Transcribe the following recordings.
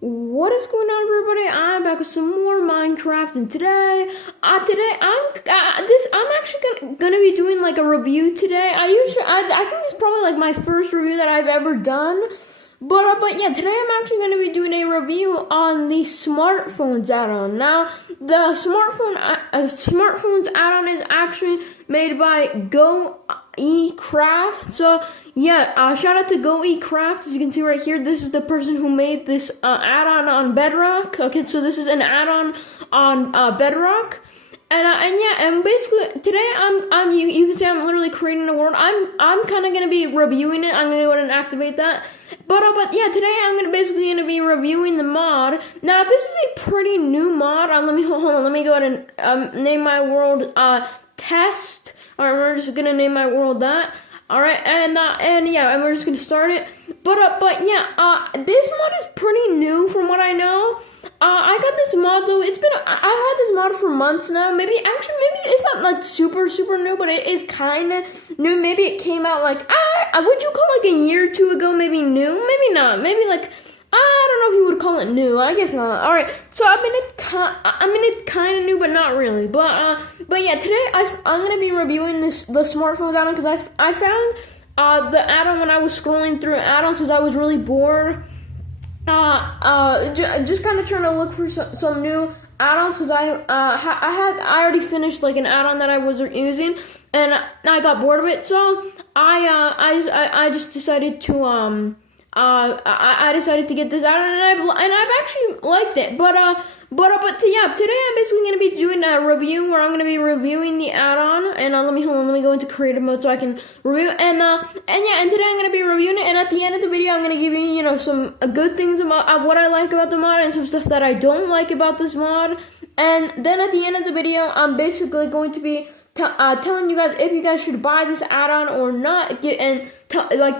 What is going on, everybody? I'm back with some more Minecraft, and I'm actually gonna be doing like a review today. I think this is probably like my first review that I've ever done. But yeah, today I'm actually going to be doing a review on the smartphones add-on. Now, the smartphones add-on is actually made by GoeCraft. So yeah, shout out to GoeCraft. As you can see right here, this is the person who made this add-on on Bedrock. Okay, so this is an add-on on Bedrock. And basically today you can say I'm literally creating a world. I'm kind of gonna be reviewing it. I'm gonna go ahead and activate that. But yeah, today I'm gonna be reviewing the mod. Now this is a pretty new mod. Hold on. Let me go ahead and name my world test. All right, we're just gonna name my world that. All right, and we're just gonna start it. But yeah, this mod is pretty new from what I know. I got this mod though. I've had this mod for months now. Maybe it's not like super new, but it is kind of new. Maybe it came out like would you call like a year or two ago? Maybe new, maybe not. Maybe like I don't know if you would call it new. I guess not. All right. So it's kind of new, but not really. But yeah, today I'm gonna be reviewing the smartphones add-on because I found the add-on when I was scrolling through add-ons because I was really bored. Just kind of trying to look for some new add-ons because I already finished like an add-on that I wasn't using and I got bored of it, so I just decided to I decided to get this out, and I've actually liked it. But yeah, today I'm basically gonna be doing a review where I'm gonna be reviewing the add-on. And let me go into creative mode so I can review. And today I'm gonna be reviewing it. And at the end of the video, I'm gonna give you some good things about what I like about the mod and some stuff that I don't like about this mod. And then at the end of the video, I'm basically going to be telling you guys if you guys should buy this add-on or not,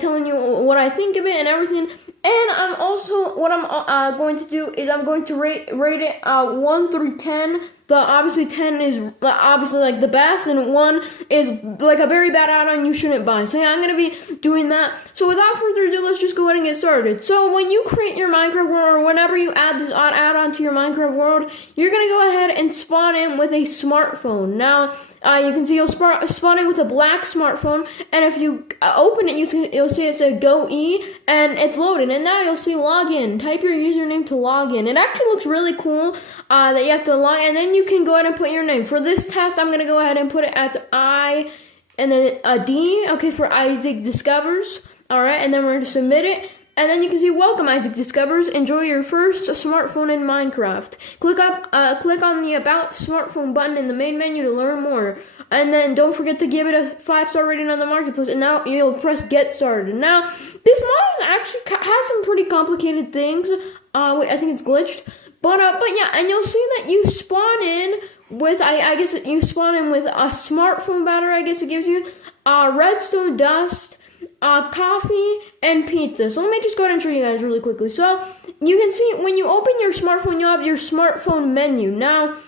telling you what I think of it and everything. And I'm also what I'm going to do is I'm going to rate it 1 through 10. Obviously 10 is obviously like the best, and 1 is like a very bad add-on you shouldn't buy. So yeah, I'm gonna be doing that. So without further ado, let's just go ahead and get started. So when you create your Minecraft world, or whenever you add this add-on to your Minecraft world, you're gonna go ahead and spawn in with a smartphone. Now you can see you'll spawn in with a black smartphone, and if you open it, you'll see it says GoE, and it's loaded. And now you'll see login. Type your username to log in. It actually looks really cool that you have to log in, and then you can go ahead and put your name. For this test, I'm going to go ahead and put it as I and then a D, okay, for Isaac Discovers. All right, and then we're going to submit it. And then you can see, welcome Isaac Discovers. Enjoy your first smartphone in Minecraft. Click on the About Smartphone button in the main menu to learn more. And then don't forget to give it a 5-star rating on the marketplace. And now you'll press Get Started. Now, this mod actually has some pretty complicated things. Wait, I think it's glitched. But yeah, and you'll see that you spawn in with, I guess you spawn in with a smartphone battery, I guess it gives you, redstone dust, coffee, and pizza. So let me just go ahead and show you guys really quickly. So you can see when you open your smartphone, you have your smartphone menu. Now,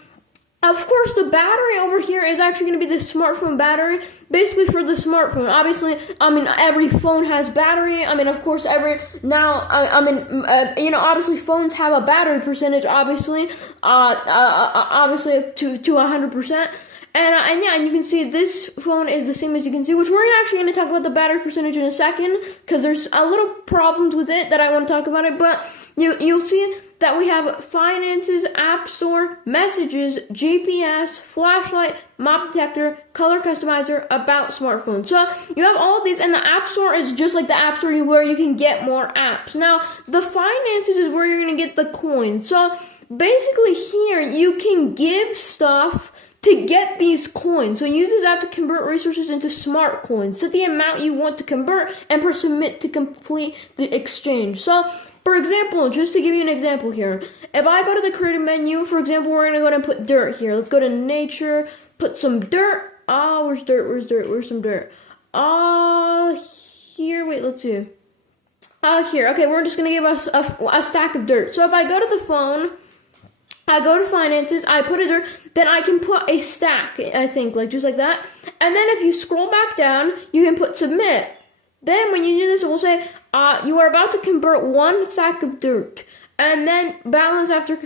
of course, the battery over here is actually going to be the smartphone battery, basically for the smartphone. Obviously, every phone has battery. Of course, obviously phones have a battery percentage, obviously to 100%. And you can see this phone is the same as you can see, which we're actually going to talk about the battery percentage in a second, because there's a little problems with it that I want to talk about it. But you'll see that we have finances, app store, messages, GPS, flashlight, mob detector, color customizer, about smartphone. So you have all of these, and the app store is just like the app store where you can get more apps. Now, the finances is where you're going to get the coins. So basically here, you can give stuff to get these coins. So use this app to convert resources into smart coins. Set the amount you want to convert and press submit to complete the exchange. So, for example, just to give you an example here, if I go to the creative menu, for example, we're going to go and put dirt here. Let's go to nature, put some dirt. Where's dirt? Where's some dirt? Here, wait, let's see. Here, okay, we're just going to give us a stack of dirt. So if I go to the phone, I go to finances, I put it there, then I can put a stack, I think, just like that. And then if you scroll back down, you can put submit. Then when you do this, it will say, you are about to convert 1 stack of dirt. And then balance after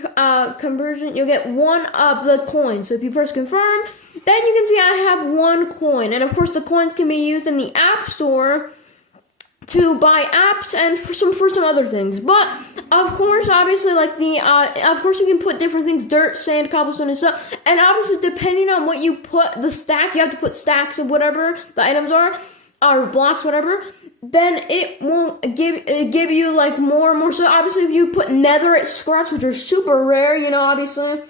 conversion, you'll get one of the coins. So if you press confirm, then you can see I have one coin. And of course, the coins can be used in the App Store to buy apps and for some other things. But of course, obviously, like of course you can put different things: dirt, sand, cobblestone, and stuff. And obviously, depending on what you put, the stack, you have to put stacks of whatever the items are, or blocks, whatever. Then it will give you like more and more. So obviously, if you put netherite scraps, which are super rare, obviously.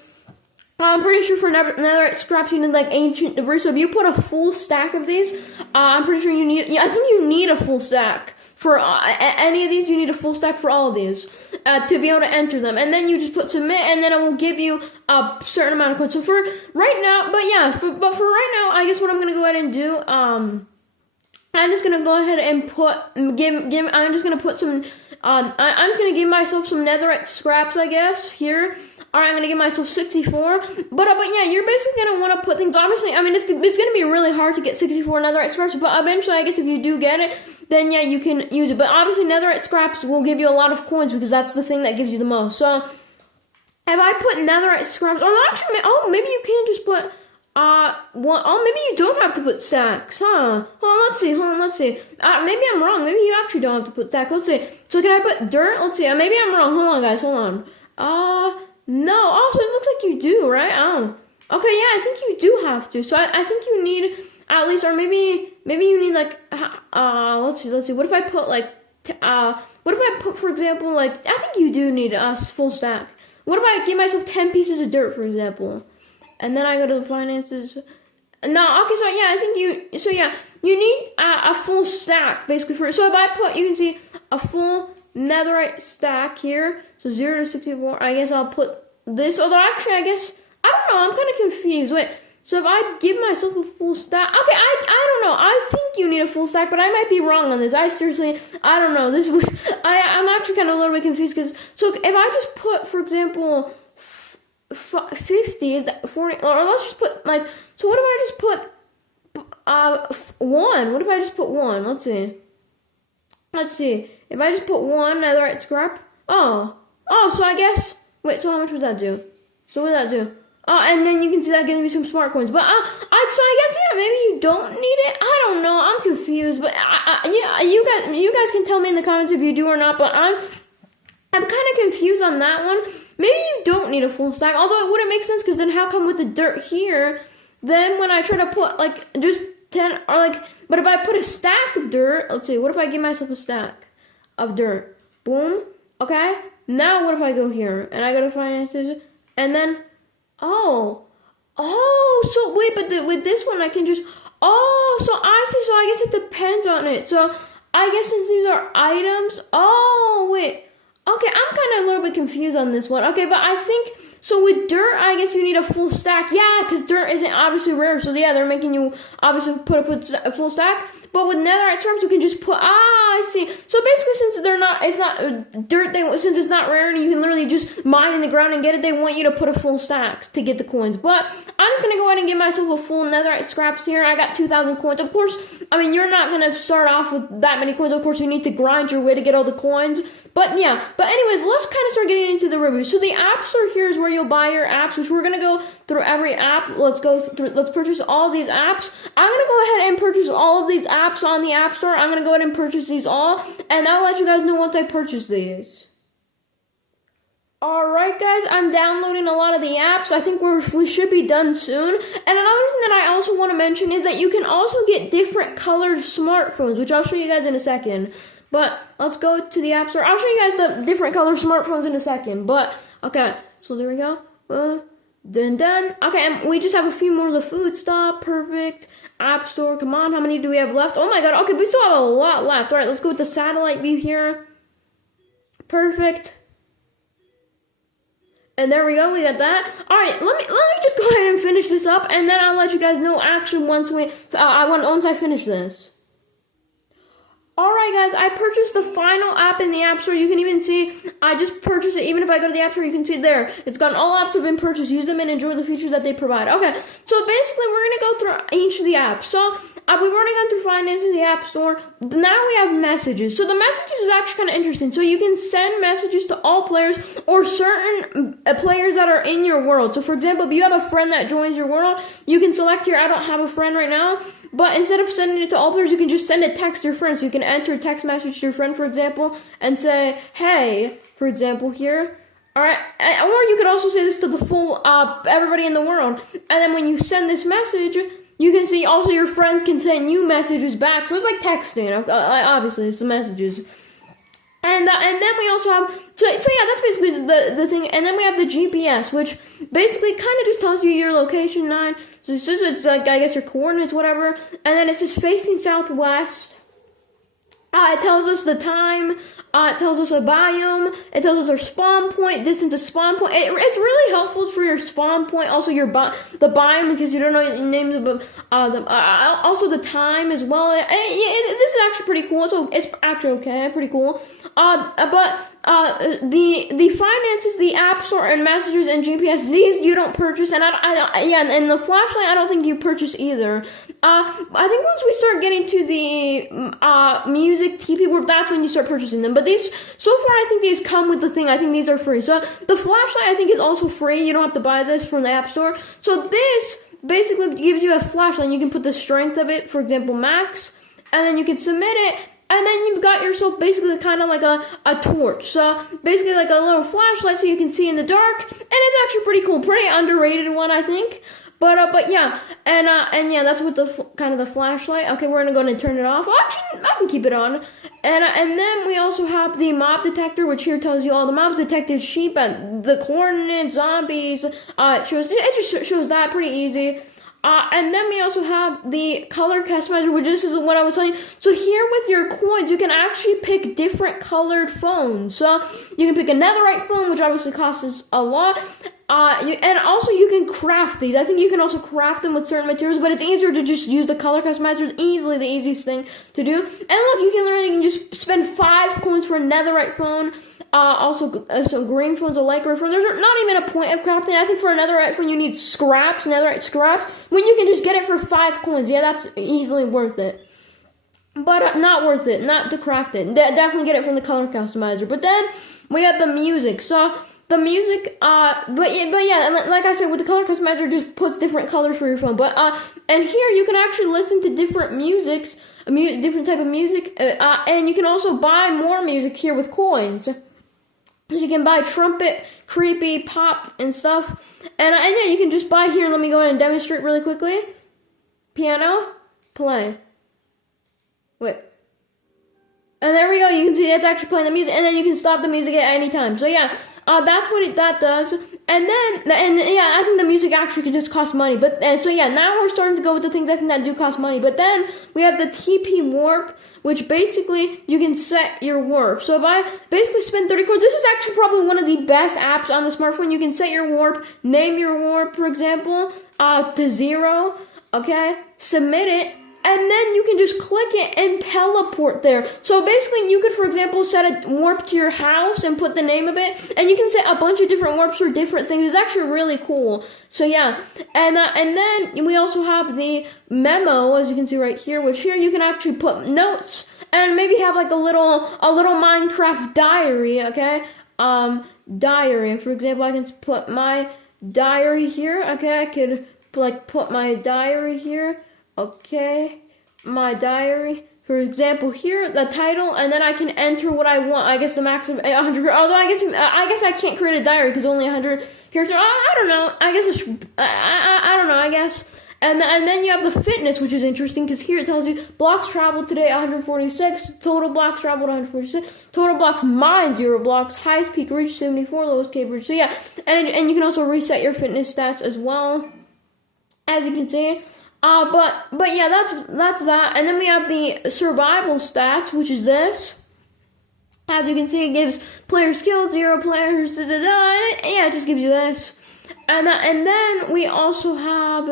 I'm pretty sure for netherite scraps you need like ancient debris. So if you put a full stack of these, I'm pretty sure you need. I think you need a full stack for any of these. You need a full stack for all of these to be able to enter them. And then you just put submit, and then it will give you a certain amount of coins. So for right now, but for right now, I guess what I'm gonna go ahead and do, I'm just gonna go ahead and I'm just gonna put some. I'm just gonna give myself some netherite scraps, I guess here. Alright, I'm going to give myself 64, but yeah, you're basically going to want to put things, obviously, I mean, it's going to be really hard to get 64 netherite scraps, but eventually, I guess if you do get it, then yeah, you can use it, but obviously, netherite scraps will give you a lot of coins, because that's the thing that gives you the most. So, if I put netherite scraps, maybe you can just put, maybe you don't have to put stacks, huh? Hold on, let's see. Maybe I'm wrong, maybe you actually don't have to put stacks, let's see. So, can I put dirt? Let's see, maybe I'm wrong, hold on, guys, hold on. No, also it looks like you do, right? Okay, yeah, I think you do have to. So I think you need at least, or maybe you need like, let's see. What if I put like, for example, like, I think you do need a full stack. What if I give myself 10 pieces of dirt, for example, and then I go to the finances? No, okay, so yeah, you need a full stack basically so if I put, you can see a full netherite stack here, so 0 to 64, I guess I'll put this, although actually I don't know, I'm kind of confused, wait, so if I give myself a full stack, okay, I don't know, I think you need a full stack, but I might be wrong on this, I don't know, I'm actually kind of a little bit confused, because, so if I just put, for example, 50, is that 40, or let's just put, like, so what if I just put, 1, what if I just put 1, let's see, if I just put 1 netherite scrap, so I guess, wait, so how much would that do? So what would that do? And then you can see that gives me some smart coins, but, so I guess, yeah, maybe you don't need it, I don't know, I'm confused, but, yeah, you guys can tell me in the comments if you do or not, but I'm kind of confused on that one. Maybe you don't need a full stack, although it wouldn't make sense, because then how come with the dirt here, then when I try to put, like, just 10, or like, but if I put a stack of dirt, let's see, what if I give myself a stack of dirt? Boom, okay, now what if I go here, and I go to finances, and then, so wait, but with this one I can just, so I see, so I guess it depends on it, so I guess since these are items, wait, okay, I'm kind of a little bit confused on this one. Okay, but I think, so with dirt, I guess you need a full stack. Yeah, because dirt isn't obviously rare. So yeah, they're making you obviously put a full stack. But with netherite scraps, you can just put, I see. So basically, since it's not dirt, since it's not rare, and you can literally just mine in the ground and get it, they want you to put a full stack to get the coins. But I'm just going to go ahead and give myself a full netherite scraps here. I got 2,000 coins. Of course, I mean, you're not going to start off with that many coins. Of course, you need to grind your way to get all the coins. But yeah, but anyways, let's kind of start getting into the review. So the App Store here is where you'll buy your apps, which we're going to go through every app. Let's purchase all these apps. I'm going to go ahead and purchase all of these apps on the App Store. I'm going to go ahead and purchase these all, and I'll let you guys know once I purchase these. Alright guys, I'm downloading a lot of the apps. I think we should be done soon. And another thing that I also want to mention is that you can also get different colored smartphones, which I'll show you guys in a second. But let's go to the App Store. I'll show you guys the different color smartphones in a second. But, okay, so there we go. Done. Okay, and we just have a few more of the food stop. Perfect. App Store, come on, how many do we have left? Oh my god, okay, we still have a lot left. Alright, let's go with the satellite view here. Perfect. And there we go, we got that. Alright, let me just go ahead and finish this up, and then I'll let you guys know actually once I finish this. Alright guys, I purchased the final app in the App Store. You can even see, I just purchased it. Even if I go to the App Store, you can see it there. It's got all apps have been purchased. Use them and enjoy the features that they provide. Okay, so basically we're going to go through each of the apps. So we've already gone through finance in the App Store. Now we have messages. So the messages is actually kind of interesting. So you can send messages to all players or certain players that are in your world. So for example, if you have a friend that joins your world, you can select here, I don't have a friend right now. But instead of sending it to all players, you can just send a text to your friend. So you can enter a text message to your friend, for example, and say, hey, for example, here. Alright, or you could also say this to the full, everybody in the world. And then when you send this message, you can see also your friends can send you messages back. So it's like texting, obviously, it's the messages. And then we also have, so yeah, that's basically the thing. And then we have the GPS, which basically kind of just tells you your location 9. So it's like, I guess your coordinates, whatever. And then it says facing southwest. It tells us the time. It tells us a biome. It tells us our spawn point, distance to spawn point. It's really helpful for your spawn point. Also the biome, because you don't know the names of also the time as well. This is actually pretty cool. So it's actually okay, pretty cool. But the finances, the App Store, and messages and GPS, these you don't purchase, and and the flashlight I don't think you purchase either. I think once we start getting to the music TP, that's when you start purchasing them. But these, so far, I think these come with the thing. I think these are free. So the flashlight I think is also free. You don't have to buy this from the App Store. So this basically gives you a flashlight. And you can put the strength of it, for example, max, and then you can submit it. And then you've got yourself basically kind of like a torch. So basically like a little flashlight so you can see in the dark. And it's actually pretty cool. Pretty underrated one, I think. But yeah. And yeah, that's what the kind of the flashlight. Okay, we're going to go ahead and turn it off. Well, actually, I can keep it on. And then we also have the mob detector, which here tells you all the mobs detected, sheep, the coordinates, zombies. It just shows that pretty easy. And then we also have the color customizer, which this is what I was telling you. So here with your coins, you can actually pick different colored phones. So you can pick a netherite phone, which obviously costs us a lot. And also you can craft these. I think you can also craft them with certain materials, but it's easier to just use the color customizer. It's easily the easiest thing to do. And look, you can just spend 5 coins for a netherite phone. Also, some green phones, a light green phone. There's not even a point of crafting. I think for a netherite phone, you need scraps, netherite scraps, when you can just get it for 5 coins. Yeah, that's easily worth it. But not worth it, not to craft it. Definitely get it from the color customizer. But then we have the music. So the music, but yeah, like I said, with the color customizer, just puts different colors for your phone. But and here you can actually listen to different musics, different type of music, and you can also buy more music here with coins. So you can buy trumpet, creepy, pop, and stuff. And yeah, you can just buy here. Let me go ahead and demonstrate really quickly. Piano, play. Wait. And there we go. You can see that's actually playing the music. And then you can stop the music at any time. So yeah, that's what that does. And yeah, I think the music actually could just cost money. So yeah, now we're starting to go with the things I think that do cost money. But then we have the TP warp, which basically you can set your warp. So if I basically spend 30 coins, this is actually probably one of the best apps on the smartphone. You can set your warp, name your warp, for example, to 0. Okay, submit it. And then you can just click it and teleport there. So basically, you could, for example, set a warp to your house and put the name of it. And you can set a bunch of different warps for different things. It's actually really cool. So yeah. And then we also have the memo, as you can see right here, which here you can actually put notes and maybe have like a little Minecraft diary, okay? Diary. For example, I can put my diary here, okay? I could like put my diary here. Okay, my diary, for example, here, the title, and then I can enter what I want. I guess the max of 100, although I guess I can't create a diary because only 100 characters. I don't know. I guess I don't know. I guess. And then you have the fitness, which is interesting because here it tells you blocks traveled today 146, total blocks traveled 146, total blocks mined 0 blocks, highest peak reached 74, lowest cave reached. So yeah, and you can also reset your fitness stats as well, as you can see. But yeah, that's that. And then we have the survival stats, which is this. As you can see, it gives players killed, 0 players, yeah, it just gives you this. And then we also have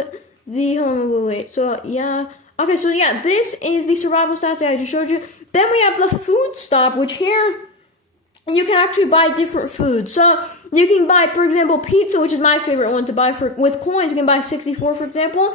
the, wait. So yeah, Okay, so yeah, this is the survival stats that I just showed you. Then we have the food stop, which here you can actually buy different foods. So you can buy, for example, pizza, which is my favorite one to buy with coins. You can buy 64, for example.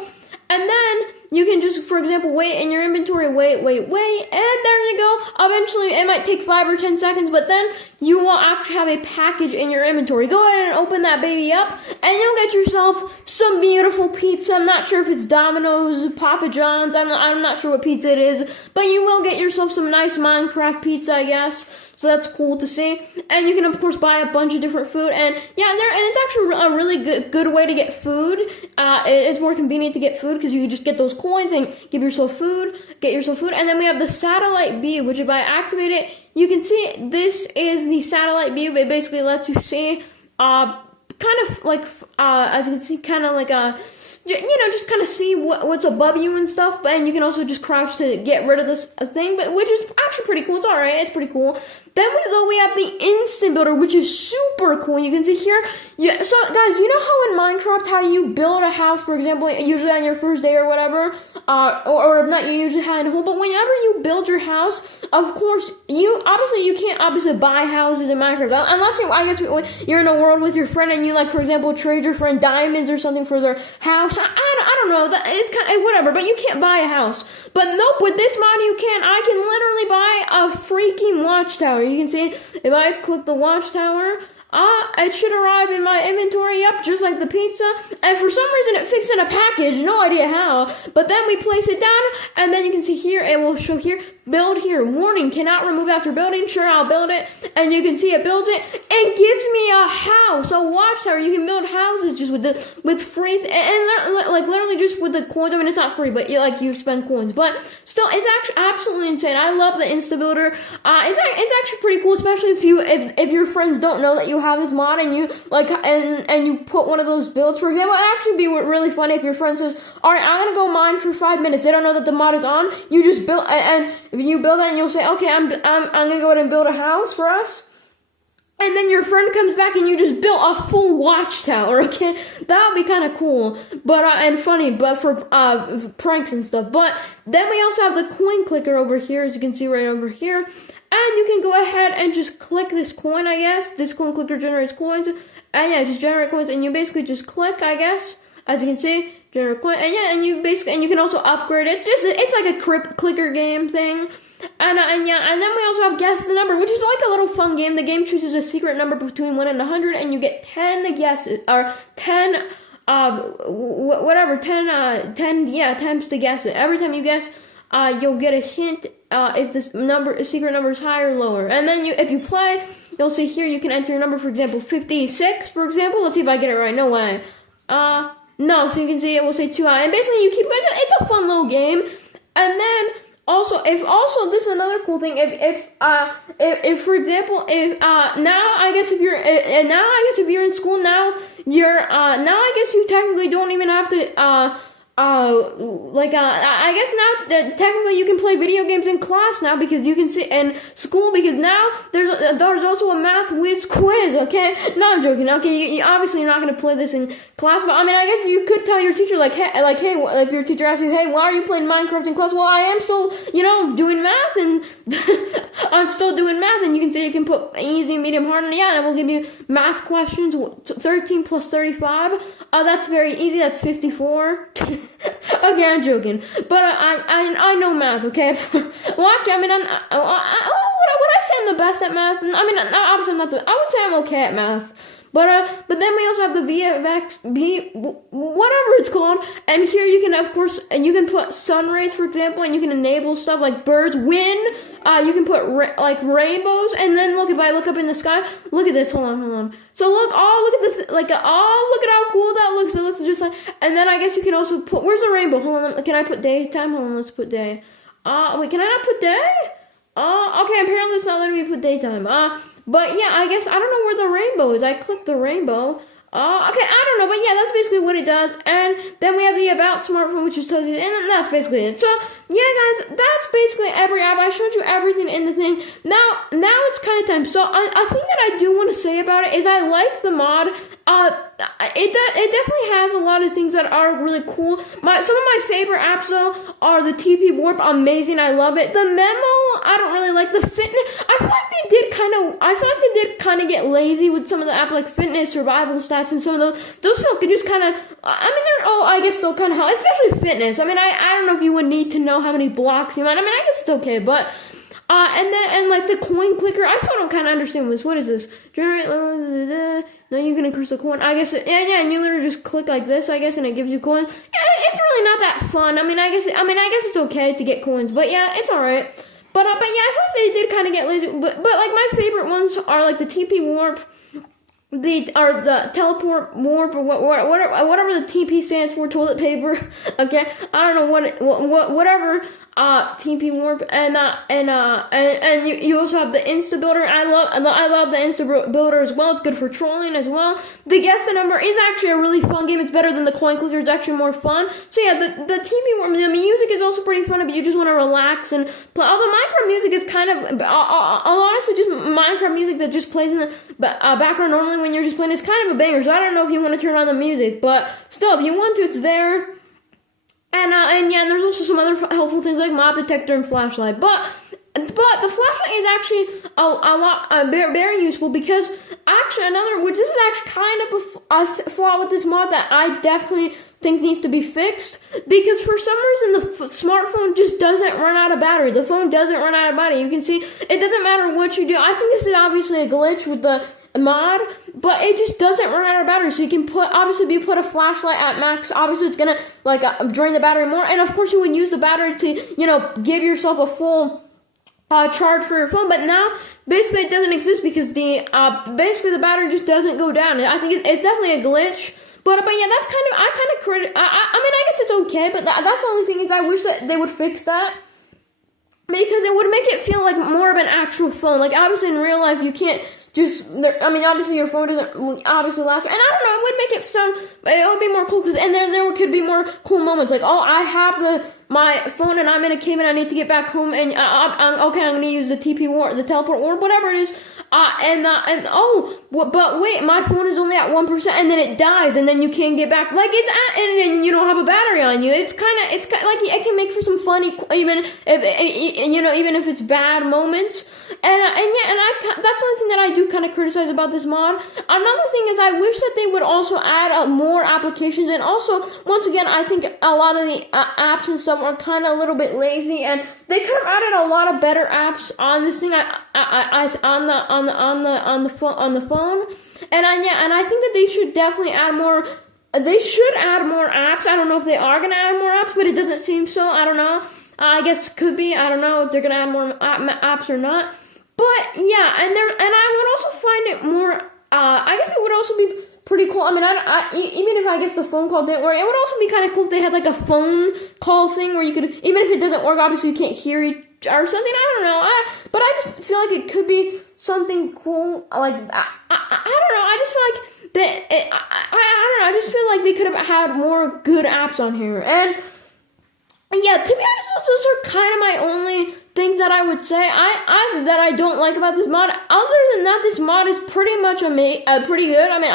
And then you can just, for example, wait in your inventory, wait, and there you go. Eventually, it might take 5 or 10 seconds, but then you will actually have a package in your inventory. Go ahead and open that baby up, and you'll get yourself some beautiful pizza. I'm not sure if it's Domino's, Papa John's, I'm not sure what pizza it is, but you will get yourself some nice Minecraft pizza, I guess. So that's cool to see. And you can, of course, buy a bunch of different food. And yeah, and it's actually a really good way to get food. It's more convenient to get food because you just get those coins and get yourself food. And then we have the satellite view, which if I activate it, you can see this is the satellite view. It basically lets you see, kind of like, as you can see, kind of like a, just kind of see what's above you and stuff, and you can also just crouch to get rid of this thing, but which is actually pretty cool. It's alright, it's pretty cool. Then we have the instant builder, which is super cool. You can see here, so guys, you know how in Minecraft, how you build a house, for example, usually on your first day or whatever, or if not, you usually hide in a hole, but whenever you build your house, of course, you can't buy houses in Minecraft, unless you're in a world with your friend and you, like, for example, trade your friend diamonds or something for their house. I don't know, it's kind of whatever, but you can't buy a house. But nope, with this mod you can. I can literally buy a freaking watchtower. You can see, if I click the watchtower, it should arrive in my inventory, yep, just like the pizza, and for some reason it fixed in a package, no idea how, but then we place it down, and then you can see here, it will show here, build here, warning, cannot remove after building, sure, I'll build it, and you can see it builds it, and gives me a house, a watchtower. You can build houses just with free, and like literally just with the coins. I mean, it's not free, but you spend coins, but still, it's actually absolutely insane. I love the Insta Builder. It's actually pretty cool, especially if your friends don't know that you have this mod and you and you put one of those builds, for example. It'd actually be really funny if your friend says, alright, I'm gonna go mine for 5 minutes. They don't know that the mod is on. You just build, and you build it and you'll say, okay, I'm gonna go ahead and build a house for us. And then your friend comes back and you just built a full watchtower, okay? That would be kind of cool, but and funny, but for pranks and stuff. But then we also have the coin clicker over here, as you can see right over here. And you can go ahead and just click this coin, I guess. This coin clicker generates coins. And yeah, just generate coins, and you basically just click, I guess. As you can see, generate coin. And yeah, and you can also upgrade it. It's like a clicker game thing. And then we also have guess the number, which is like a little fun game. The game chooses a secret number between 1 and 100, and you get 10 guesses, or 10 attempts to guess it. Every time you guess, you'll get a hint if this secret number is higher or lower. And then if you play, you'll see here you can enter a number, for example, 56, for example. Let's see if I get it right. No way. No, so you can see it will say too high. And basically you keep going. It's a fun little game. And then also, this is another cool thing. If for example, now I guess if you're in school now, I guess you technically don't even have to I guess now technically you can play video games in class now, because you can see in school, because now there's also a math whiz quiz, okay? No, I'm joking. Okay, you obviously you're not going to play this in class, but I mean, I guess you could tell your teacher, hey, if your teacher asks you, hey, why are you playing Minecraft in class? Well, I am still, doing math, and I'm still doing math, and you can say you can put easy, medium, hard, and yeah, and it will give you math questions, 13 plus 35, that's very easy, that's 54. Okay, I'm joking, but I know math. Okay, watch. I mean, would I say I'm the best at math? I mean, obviously I'm not I would say I'm okay at math. But then we also have the VFX, whatever it's called, and here you can, of course, and you can put sun rays, for example, and you can enable stuff like birds, wind, you can put rainbows, and then look, if I look up in the sky, look at this, hold on. So look at how cool that looks. It looks just like, and then I guess you can also put, where's the rainbow? Hold on, can I put daytime? Hold on, let's put day. Wait, can I not put day? Okay, apparently it's not letting me put daytime. But yeah, I guess, I don't know where the rainbow is. I clicked the rainbow. Okay, I don't know, but yeah, that's basically what it does. And then we have the About smartphone, which just tells you, and that's basically it. So, yeah, guys, that's basically every app. I showed you everything in the thing. Now it's kind of time. So, a thing that I do want to say about it is I like the mod, it definitely has a lot of things that are really cool. Some of my favorite apps though are the TP Warp, amazing, I love it. The Memo, I don't really like. The Fitness, I feel like they did kind of get lazy with some of the apps like Fitness, Survival Stats, and some of those feel could just kind of, I mean, they're, I guess they'll kind of help, especially Fitness. I mean, I don't know if you would need to know how many blocks you might, I mean, I guess it's okay, but and like the coin clicker, I still don't kind of understand this. What is this? Generate, no, you can increase the coin. I guess, yeah, and you literally just click like this, I guess, and it gives you coins. Yeah, it's really not that fun. I mean, I guess it's okay to get coins, but yeah, it's alright. But yeah, I thought they did kind of get lazy. But like my favorite ones are like the TP Warp, the teleport warp, or whatever the TP stands for, toilet paper. Okay, I don't know whatever TP warp, and you also have the Insta Builder. I love the Insta Builder as well. It's good for trolling as well. The Guess the Number is actually a really fun game. It's better than the coin clicker. It's actually more fun. So yeah, the TP warp. The music is also pretty fun if you just want to relax and play. Although Minecraft music is kind of, honestly, just Minecraft music that just plays in the background normally when you're just playing is kind of a banger. So I don't know if you want to turn on the music, but still, if you want to, it's there. And yeah, and there's also some other helpful things like mob detector and flashlight. But the flashlight is actually a lot very useful, because actually which this is actually kind of a flaw with this mod that I definitely think needs to be fixed, because for some reason the smartphone just doesn't run out of battery. The phone doesn't run out of battery. You can see it doesn't matter what you do. I think this is obviously a glitch with the mod, but it just doesn't run out of battery. So you can obviously if you put a flashlight at max, obviously it's gonna drain the battery more, and of course you would use the battery to give yourself a full charge for your phone. But now basically it doesn't exist, because the battery just doesn't go down. I think it's definitely a glitch. But yeah, that's I mean, I guess it's okay, but that's the only thing is I wish that they would fix that, because it would make it feel like more of an actual phone. Like obviously in real life you can't obviously your phone doesn't obviously last, and I don't know, it would make it sound, it would be more cool, because and there could be more cool moments, like, oh, I have my phone and I'm in a cave and I need to get back home, and I'm gonna use the TP warp, the teleport warp, whatever it is, but wait, my phone is only at 1%, and then it dies, and then you can't get back, like and then you don't have a battery on you. It's kind of like it can make for some funny, even if it's bad moments, and that's the only thing that I do kind of criticize about this mod. Another thing is I wish that they would also add more applications, and also once again I think a lot of the apps and stuff are kind of a little bit lazy, and they could have added a lot of better apps on this thing. On the phone, and I think that they should definitely add more. They should add more apps. I don't know if they are gonna add more apps, but it doesn't seem so. I don't know. I guess could be. I don't know if they're gonna add more apps or not. But yeah, and I would also find it more. I guess it would also be pretty cool. I mean, even if I guess the phone call didn't work, it would also be kind of cool if they had like a phone call thing where you could, even if it doesn't work, obviously you can't hear each or something. I don't know. But I just feel like it could be something cool. Like I don't know. I just feel like that. I don't know. I just feel like they could have had more good apps on here. And yeah, to be honest, those are kind of my only things that I would say that I don't like about this mod. Other than that, this mod is pretty much pretty good. I mean,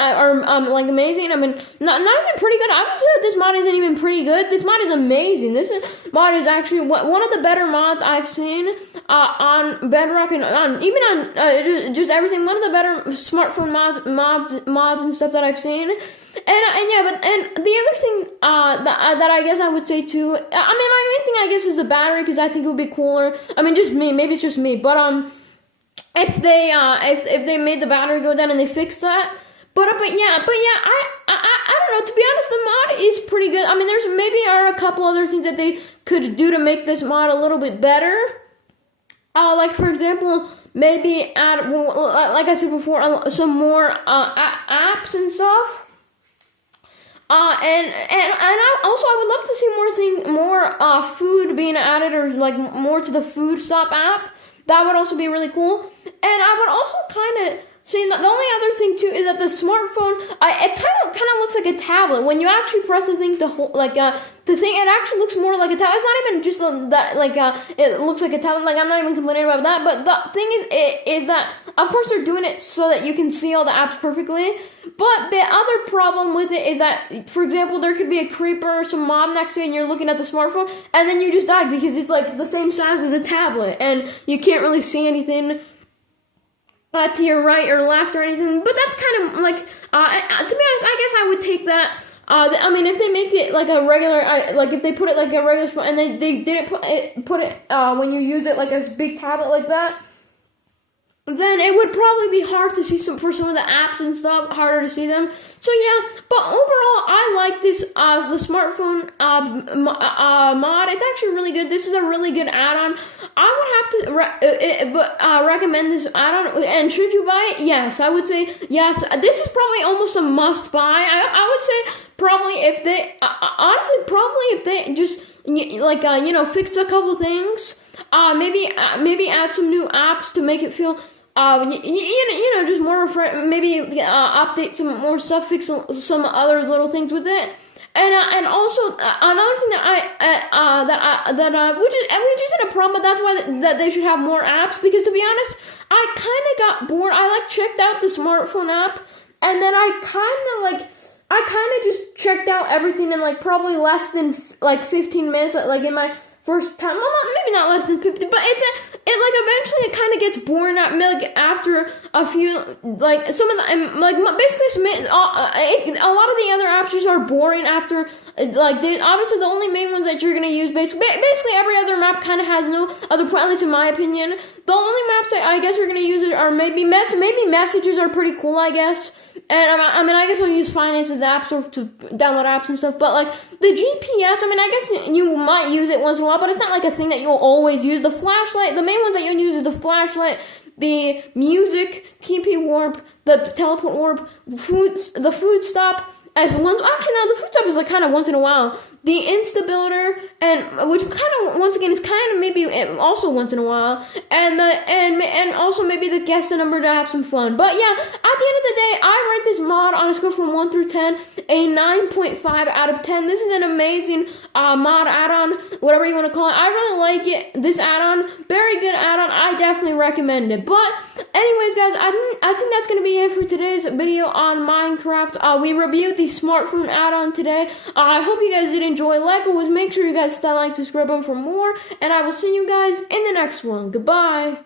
like amazing. I mean, not even pretty good. I would say that this mod isn't even pretty good. This mod is amazing. Mod is actually one of the better mods I've seen on Bedrock, and even on just everything. One of the better smartphone mods and stuff that I've seen. And the other thing that I guess I would say too, I mean, my main thing I guess is the battery, because I think it would be cooler. I mean, just me, maybe it's just me, but if they made the battery go down and they fixed that, but yeah, I don't know. To be honest, the mod is pretty good. I mean, there's maybe are a couple other things that they could do to make this mod a little bit better. Like for example, maybe add, like I said before, some more apps and stuff. And I would love to see more food being added, or like more to the food stop app. That would also be really cool. And I would also kind of See, the only other thing too is that the smartphone, it kind of looks like a tablet. When you actually press the thing to hold, the thing, it actually looks more like a tablet. It's not even just that, it looks like a tablet. Like, I'm not even complaining about that. But the thing is that, of course, they're doing it so that you can see all the apps perfectly. But the other problem with it is that, for example, there could be a creeper or some mob next to you, and you're looking at the smartphone, and then you just die because it's like the same size as a tablet, and you can't really see anything to your right or left or anything. But that's kind of like, to be honest, I guess I would take that. I mean, if they make it like a regular, like if they put it like a regular phone, and they didn't put it when you use it like a big tablet like that, then it would probably be hard to see for some of the apps and stuff, harder to see them. So yeah, but overall, I like this, the smartphone, mod. It's actually really good. This is a really good add-on. I would have to recommend this add-on, and should you buy it? Yes, I would say yes. This is probably almost a must-buy. I would say probably if they, honestly, probably if they just, fix a couple things, maybe add some new apps to make it feel, just more maybe update some more stuff, fix some other little things with it, and also another thing which isn't a problem, but that's why that they should have more apps, because to be honest, I kind of got bored. I checked out the smartphone app, and then I kind of just checked out everything in probably less than 15 minutes, in my first time. Well, maybe not less than 50, but eventually it kind of gets boring after a few, some of the, basically a lot of the other options just are boring after, obviously the only main ones that you're going to use, basically every other map kind of has no other point, at least in my opinion. The only maps I guess you're going to use are maybe messages are pretty cool, I guess. And I guess I'll use finance as the app store to download apps and stuff, but the GPS, I guess you might use it once in a while, but it's not a thing that you'll always use. The flashlight, the main ones that you'll use is the flashlight, the music, TP warp, the teleport warp, the food stop, as one. Actually, no, the food stop is kind of once in a while. The Insta Builder, and which kind of once again is kind of maybe also once in a while, and also maybe the guess the number to have some fun. But yeah, at the end of the day, I rate this mod on a scale from 1 through 10 a 9.5 out of 10. This is an amazing mod add-on, whatever you want to call it. I really like it. This add-on, very good add-on. I definitely recommend it. But anyways, guys, I think that's gonna be it for today's video on Minecraft. We reviewed the smartphone add-on today. I hope you guys did enjoy. Like always, make sure you guys hit that like, subscribe button for more, and I will see you guys in the next one. Goodbye.